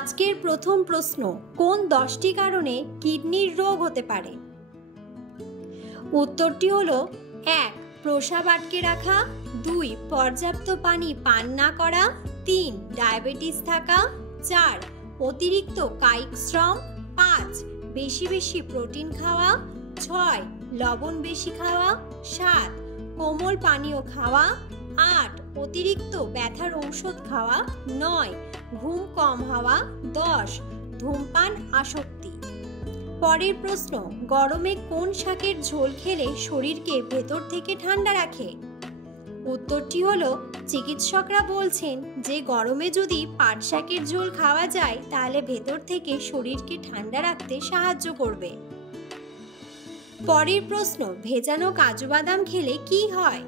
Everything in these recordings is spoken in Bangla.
আজকের প্রথম প্রশ্ন, কোন 10টি কারণে কিডনির রোগ হতে পারে? উত্তরটি হলো 1. প্রস্রাব আটকে রাখা, 2. পর্যাপ্ত পানি পান না করা, 3. ডায়াবেটিস থাকা, 4. অতিরিক্ত কায়িক শ্রম, 5. বেশি বেশি প্রোটিন খাওয়া, 6. লবণ বেশি খাওয়া, 7. কোমল পানীয় খাওয়া, 8. অতিরিক্ত ব্যথার ঔষধ খাওয়া, 9. ঘুম কম হওয়া, 10. ধূমপান আসক্তি। পরের প্রশ্ন, গরমে কোন শাকের ঝোল খেলে শরীরকে ভেতর থেকে ঠান্ডা রাখে? উত্তরটি হলো, চিকিৎসকরা বলছেন যে গরমে যদি পাট শাকের ঝোল খাওয়া যায় তাহলে ভেতর থেকে শরীরকে ঠান্ডা রাখতে সাহায্য করবে। পরের প্রশ্ন, ভেজানো কাজু বাদাম খেলে কি হয়?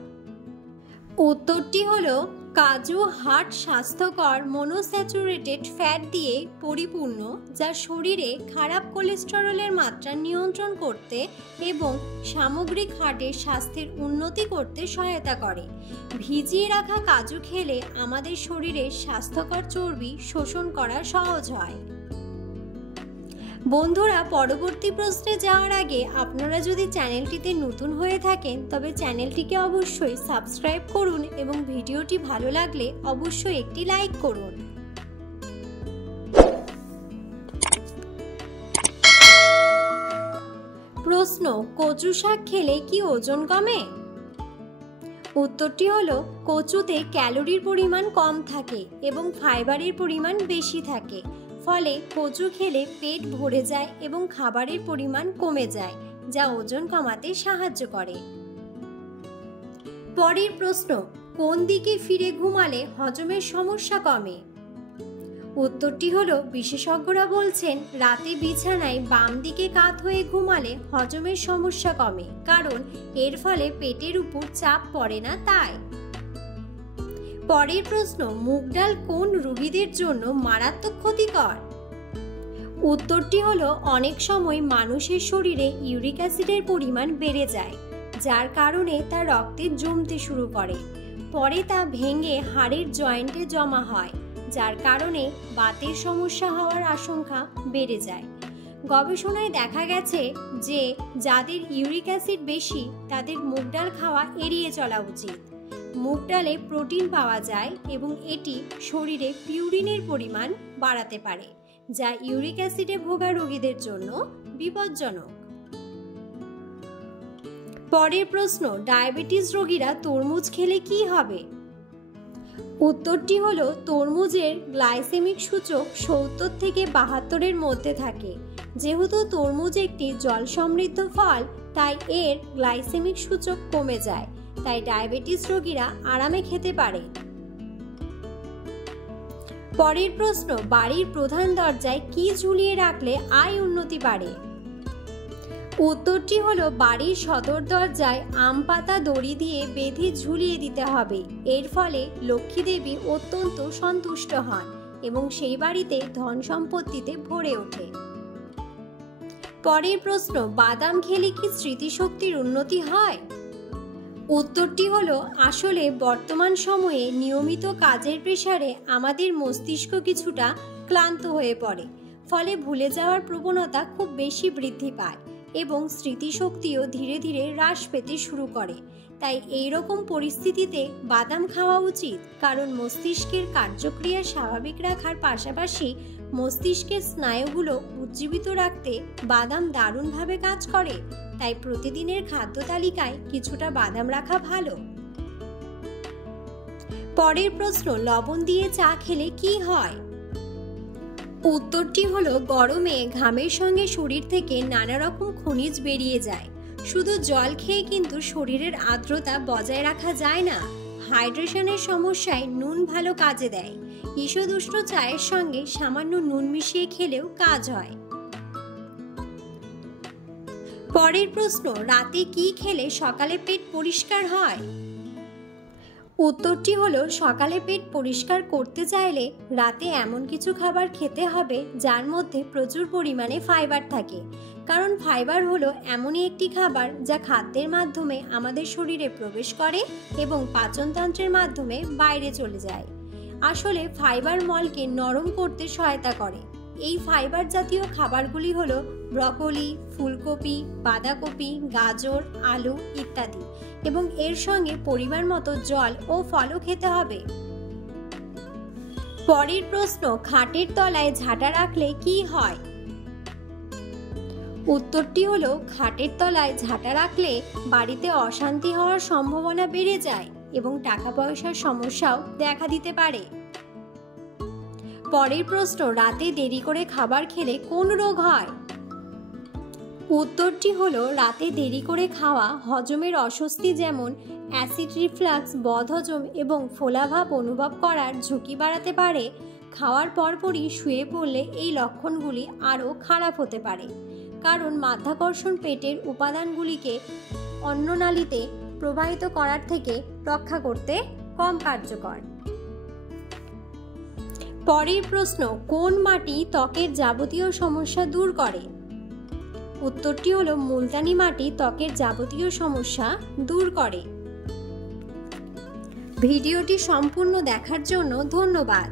উত্তরটি হলো, কাজু হার্ট স্বাস্থ্যকর মনোস্যাচুরেটেড ফ্যাট দিয়ে পরিপূর্ণ, যা শরীরে খারাপ কোলেস্টেরলের মাত্রা নিয়ন্ত্রণ করতে এবং সামগ্রিক হার্টের স্বাস্থ্যের উন্নতি করতে সহায়তা করে। ভিজিয়ে রাখা কাজু খেলে আমাদের শরীরের স্বাস্থ্যকর চর্বি শোষণ করা সহজ হয়। বন্ধুরা, পরবর্তী প্রশ্নে যাওয়ার আগে আপনারা যদি চ্যানেলটিতে নতুন হয়ে থাকেন তবে চ্যানেলটিকে অবশ্যই সাবস্ক্রাইব করুন এবং ভিডিওটি ভালো লাগলে অবশ্যই একটি লাইক করুন। প্রশ্ন, কচু শাক খেলে কি ওজন কমে? উত্তরটি হলো, কচুতে ক্যালোরির পরিমাণ কম থাকে এবং ফাইবারের পরিমাণ বেশি থাকে, ফলে কচু খেলে পেট ভরে যায় এবং খাবারের পরিমাণ কমে যায়, যা ওজন কমাতে সাহায্য করে। পরের প্রশ্ন, কোন দিকে ফিরে ঘুমালে হজমের সমস্যা কমে? উত্তরটি হলো, বিশেষজ্ঞরা বলছেন রাতে বিছানায় বাম দিকে কাত হয়ে ঘুমালে হজমের সমস্যা কমে, কারণ এর ফলে পেটের উপর চাপ পড়ে না তাই। পরের প্রশ্ন, মুগ ডাল কোন রোগীদের জন্য মারাত্মক ক্ষতিকর? উত্তরটি হলো, অনেক সময় মানুষের শরীরে ইউরিক অ্যাসিডের পরিমাণ বেড়ে যায়, যার কারণে তা রক্তে জমতে শুরু করে। পরে তা ভেঙে হাড়ের জয়েন্টে জমা হয়, যার কারণে বাতের সমস্যা হওয়ার আশঙ্কা বেড়ে যায়। গবেষণায় দেখা গেছে যে যাদের ইউরিক অ্যাসিড বেশি তাদের মুগ ডাল খাওয়া এড়িয়ে চলা উচিত। মুগ ডালে প্রোটিন পাওয়া যায় এবং এটি শরীরে পিউরিনের পরিমাণ বাড়াতে পারে, যা ইউরিক অ্যাসিডে ভোগা রোগীদের জন্য বিপজ্জনক। পরের প্রশ্ন, ডায়াবেটিস রোগীরা তরমুজ খেলে কি হবে? উত্তরটি হলো, তরমুজের গ্লাইসেমিক সূচক 70 থেকে 72-এর মধ্যে থাকে। যেহেতু তরমুজ একটি জল সমৃদ্ধ ফল, তাই এর গ্লাইসেমিক সূচক কমে যায়, তাই ডায়াবেটিস রোগীরা আরামে খেতে পারে। পরের প্রশ্ন, বাড়ির প্রধান দরজায় কি ঝুলিয়ে রাখলে আয় উন্নতি বাড়ে? উত্তরটি হলো, বাড়ির সদর দরজায় আম পাতা দড়ি দিয়ে বেঁধে ঝুলিয়ে দিতে হবে। এর ফলে লক্ষ্মী দেবী অত্যন্ত সন্তুষ্ট হন এবং সেই বাড়িতে ধন সম্পত্তিতে ভরে ওঠে। পরের প্রশ্ন, বাদাম খেলে কি স্মৃতিশক্তির উন্নতি হয়? উত্তরটি হলো, আসলে বর্তমান সময়ে নিয়মিত কাজের প্রেসারে আমাদের মস্তিষ্ক কিছুটা ক্লান্ত হয়ে পড়ে, ফলে ভুলে যাওয়ার প্রবণতা খুব বেশি বৃদ্ধি পায় এবং স্মৃতিশক্তিও ধীরে ধীরে হ্রাস পেতে শুরু করে। তাই এই রকম পরিস্থিতিতে বাদাম খাওয়া উচিত, কারণ মস্তিষ্কের কার্যক্রিয়া স্বাভাবিক রাখার পাশাপাশি মস্তিষ্কের স্নায়ুগুলো উজ্জীবিত রাখতে বাদাম দারুণভাবে কাজ করে। তাই প্রতিদিনের খাদ্য তালিকায় কিছুটা বাদাম রাখা ভালো। পরের প্রশ্ন, লবণ দিয়ে চা খেলে কি হয়? উত্তরটি হলো, গরমে ঘামের সঙ্গে শরীর থেকে নানা রকম খনিজ বেরিয়ে যায়। শুধু জল খেয়ে কিন্তু শরীরের আর্দ্রতা বজায় রাখা যায় না। হাইড্রেশনের সমস্যায় নুন ভালো কাজে দেয়। ঈষদুষ্ণ চায়ের সঙ্গে সামান্য নুন মিশিয়ে খেলেও কাজ হয়। পরের প্রশ্ন, রাতে কি খেলে সকালে পেট পরিষ্কার হয়? উত্তরটি হলো, সকালে পেট পরিষ্কার করতে চাইলে রাতে এমন কিছু খাবার খেতে হবে যার মধ্যে প্রচুর পরিমাণে ফাইবার থাকে, কারণ ফাইবার হলো এমনই একটি খাবার যা খাদ্যের মাধ্যমে আমাদের শরীরে প্রবেশ করে এবং পাচনতন্ত্রের মাধ্যমে বাইরে চলে যায়। আসলে ফাইবার মলকে নরম করতে সহায়তা করে। এই ফাইবার জাতীয় খাবারগুলি হলো ব্রকোলি, ফুলকপি, বাঁধাকপি, গাজর, আলু ইত্যাদি, এবং এর সঙ্গে পরিমাণ মতো জল ও ফলও খেতে হবে। পরের প্রশ্ন, খাটের তলায় ঝাঁটা রাখলে কি হয়? উত্তরটি হলো, খাটের তলায় ঝাঁটা রাখলে বাড়িতে অশান্তি হওয়ার সম্ভাবনা বেড়ে যায় এবং টাকা পয়সার সমস্যাও দেখা দিতে পারে। পরের প্রশ্ন, রাতে দেরি করে খাবার খেলে কোন রোগ হয়? উত্তরটি হলো, রাতে দেরি করে খাওয়া হজমের অস্বস্তি যেমন অ্যাসিড রিফ্লাক্স, বদহজম এবং ফোলাভাব অনুভব করার ঝুঁকি বাড়াতে পারে। খাওয়ার পরপরই শুয়ে পড়লে এই লক্ষণগুলি আরও খারাপ হতে পারে, কারণ মাধ্যাকর্ষণ পেটের উপাদানগুলিকে অন্ননালীতে প্রবাহিত করার থেকে রক্ষা করতে কম কার্যকর। পরের প্রশ্ন, কোন মাটি ত্বকের যাবতীয় সমস্যা দূর করে? উত্তরটি হলো, মুলতানি মাটি ত্বকের যাবতীয় সমস্যা দূর করে। ভিডিওটি সম্পূর্ণ দেখার জন্য ধন্যবাদ।